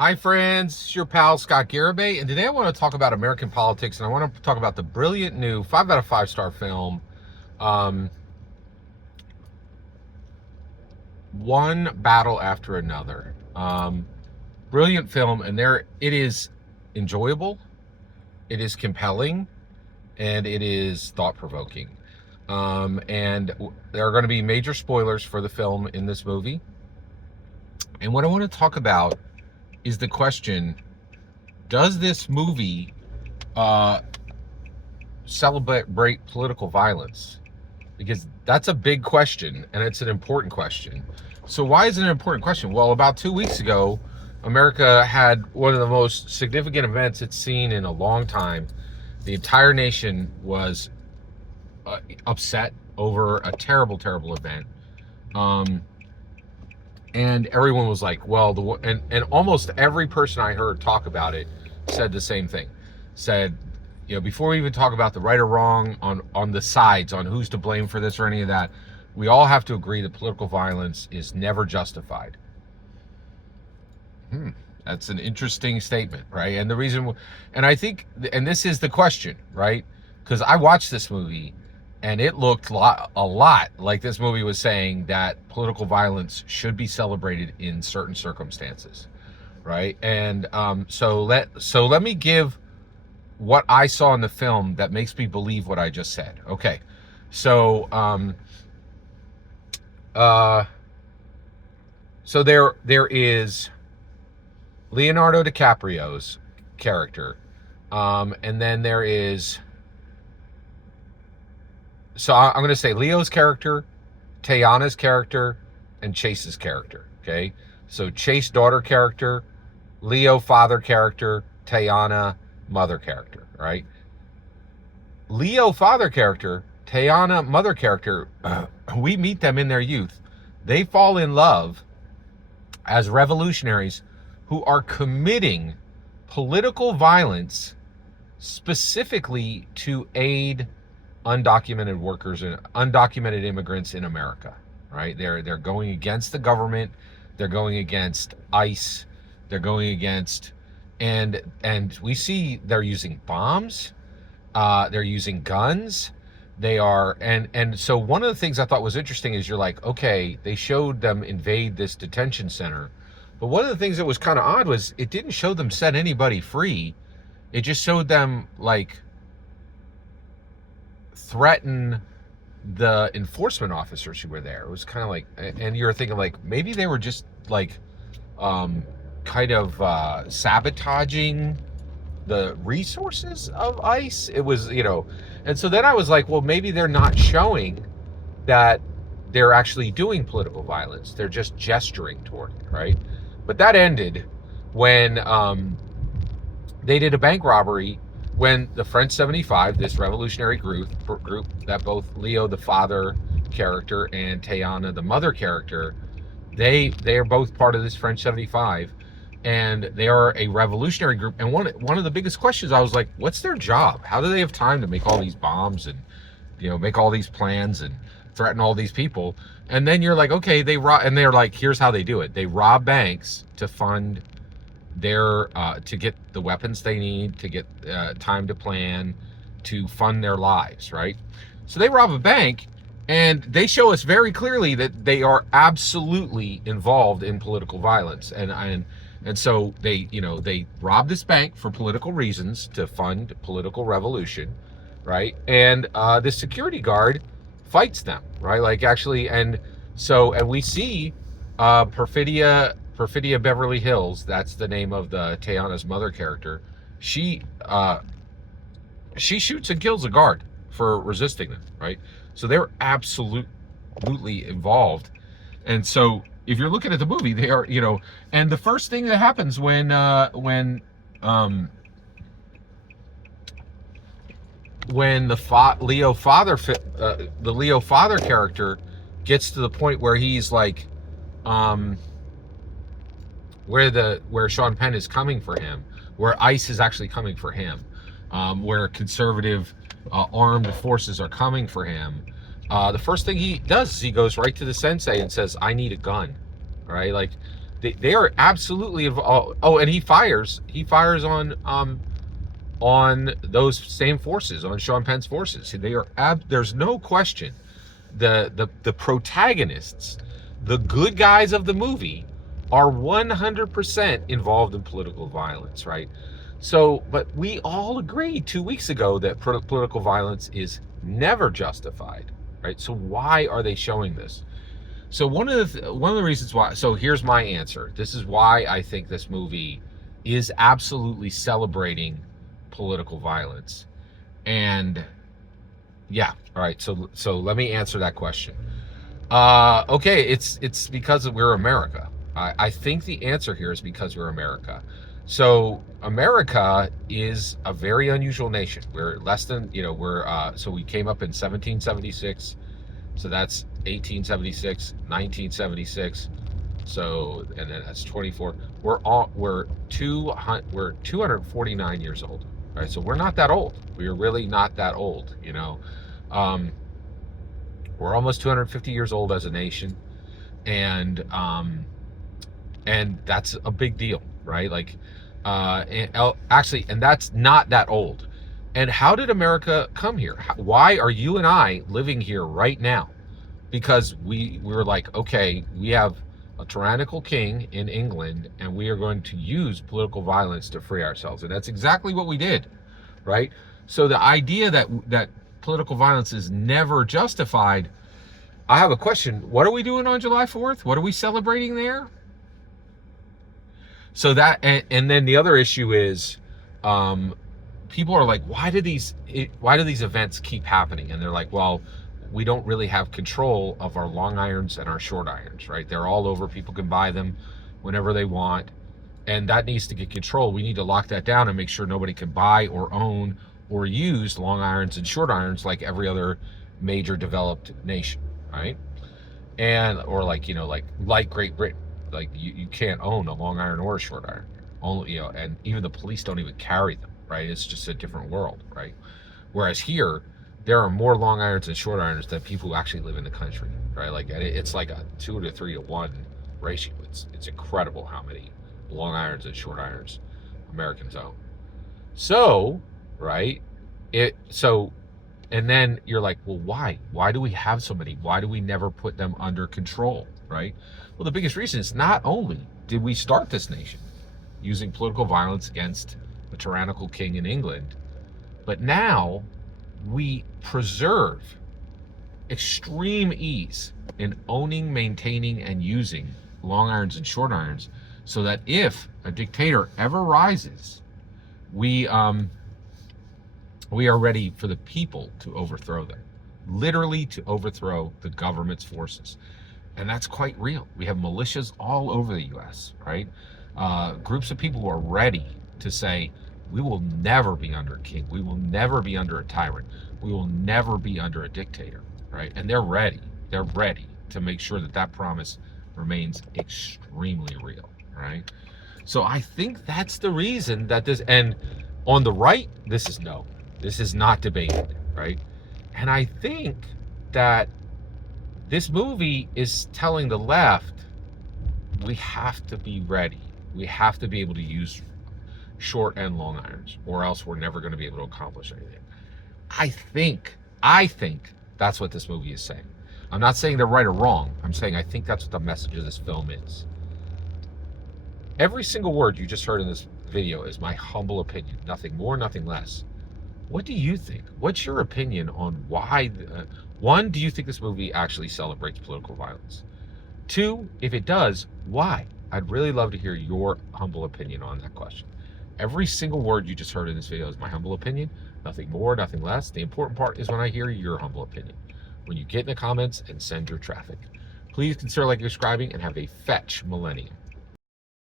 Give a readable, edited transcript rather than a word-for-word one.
Hi, friends. It's your pal Scott Garibay, and today I want to talk about American politics, and I want to talk about the brilliant new 5 out of 5 star film, um, One Battle After Another. Brilliant film, and there it is, enjoyable, it is compelling, and it is thought provoking. And there are going to be major spoilers for the film in this movie. And what I want to talk about is the question: does this movie uh, celebrate political violence? Because that's a big question, and it's an important question. So why is it an important question? Well, about 2 weeks ago, America had one of the most significant events it's seen in a long time. The entire nation was upset over a terrible, terrible event. Um, and everyone was like, well, and almost every person I heard talk about it said the same thing. Said, before we even talk about the right or wrong on the sides, on who's to blame for this or any of that, we all have to agree that political violence is never justified. That's an interesting statement, right? And the reason, and I think, and this is the question, right? Because I watched this movie, and it looked a lot like this movie was saying that political violence should be celebrated in certain circumstances, right? And so let me give what I saw in the film that makes me believe what I just said. Okay, so so there is Leonardo DiCaprio's character, and then there is. So I'm going to say Leo's character, Tayana's character, and Chase's character. Okay, so Chase daughter character, Leo father character, Tayana mother character. Right? Leo father character, Tayana mother character. We meet them in their youth. They fall in love as revolutionaries who are committing political violence specifically to aid undocumented workers and undocumented immigrants in America, right? They're going against the government, they're going against ICE, they're going against, and we see they're using bombs, they're using guns, they are, and so one of the things I thought was interesting is you're like, okay, they showed them invade this detention center, but one of the things that was kind of odd was it didn't show them set anybody free. It just showed them like threaten the enforcement officers who were there. It was kind of like, and you're thinking like maybe they were just like kind of sabotaging the resources of ICE. It was, and so then I was like, well, maybe they're not showing that they're actually doing political violence. They're just gesturing toward it, right? But that ended when they did a bank robbery, when the French 75, this revolutionary group that both Leo, the father character, and Tayana, the mother character, they are both part of this French 75, and they are a revolutionary group. And one of the biggest questions, I was like, what's their job? How do they have time to make all these bombs and make all these plans and threaten all these people? And then you're like, okay, and they're like, here's how they do it. They rob banks to fund their to get the weapons they need, to get time to plan, to fund their lives, right? So they rob a bank, and they show us very clearly that they are absolutely involved in political violence, and so they rob this bank for political reasons, to fund political revolution, right? And the security guard fights them, right? Like, actually, and we see Perfidia Beverly Hills, that's the name of the Tayana's mother character. She shoots and kills a guard for resisting them, right? So they're absolutely involved. And so if you're looking at the movie, they are, and the first thing that happens when the Leo father character gets to the point where he's like, where Sean Penn is coming for him, where ICE is actually coming for him, where conservative armed forces are coming for him, the first thing he does is he goes right to the sensei and says, I need a gun, right? Like, They are absolutely involved. Oh, and he fires on those same forces, on Sean Penn's forces. They are there's no question. The protagonists, the good guys of the movie, are 100% involved in political violence, right? So, but we all agreed 2 weeks ago that political violence is never justified, right? So why are they showing this? So one of the reasons why. So here's my answer. This is why I think this movie is absolutely celebrating political violence. And yeah, all right. So let me answer that question. Okay, it's because we're America. I think the answer here is because we're America. So America is a very unusual nation. We're less than, so we came up in 1776. So that's 1876, 1976. So, and then that's 24. We're 249 years old. Right? So we're not that old. We're really not that old, Um, we're almost 250 years old as a nation, and that's a big deal, right? Like, actually, and that's not that old. And how did America come here? Why are you and I living here right now? Because we were like, okay, we have a tyrannical king in England, and we are going to use political violence to free ourselves, and that's exactly what we did, right? So the idea that political violence is never justified. I have a question. What are we doing on July 4th? What are we celebrating there? So that, and then the other issue is, people are like, why do these events keep happening? And they're like, well, we don't really have control of our long irons and our short irons, right? They're all over. People can buy them whenever they want, and that needs to get controlled. We need to lock that down and make sure nobody can buy or own or use long irons and short irons like every other major developed nation, right? And or like Great Britain, like you can't own a long iron or a short iron, only, and even the police don't even carry them, right? It's just a different world, right? Whereas here, there are more long irons and short irons than people who actually live in the country, right? Like, it's like a 2 to 3 to 1 ratio. It's incredible how many long irons and short irons Americans own. So, right, and then you're like, well, why? Why do we have so many? Why do we never put them under control, right? Well, the biggest reason is not only did we start this nation using political violence against a tyrannical king in England, but now we preserve extreme ease in owning, maintaining, and using long irons and short irons, so that if a dictator ever rises, we are ready for the people to overthrow them, literally to overthrow the government's forces. And that's quite real. We have militias all over the U.S., right? Groups of people who are ready to say, we will never be under a king. We will never be under a tyrant. We will never be under a dictator, right? And they're ready. They're ready to make sure that promise remains extremely real, right? So I think that's the reason that this, and on the right, this is not debated, right? And I think that this movie is telling the left, we have to be ready. We have to be able to use short and long irons, or else we're never going to be able to accomplish anything. I think that's what this movie is saying. I'm not saying they're right or wrong. I'm saying I think that's what the message of this film is. Every single word you just heard in this video is my humble opinion. Nothing more, nothing less. What do you think? What's your opinion on why? One, do you think this movie actually celebrates political violence? Two, if it does, why? I'd really love to hear your humble opinion on that question. Every single word you just heard in this video is my humble opinion. Nothing more, nothing less. The important part is when I hear your humble opinion. When you get in the comments and send your traffic. Please consider liking, subscribing, and have a fetch millennium.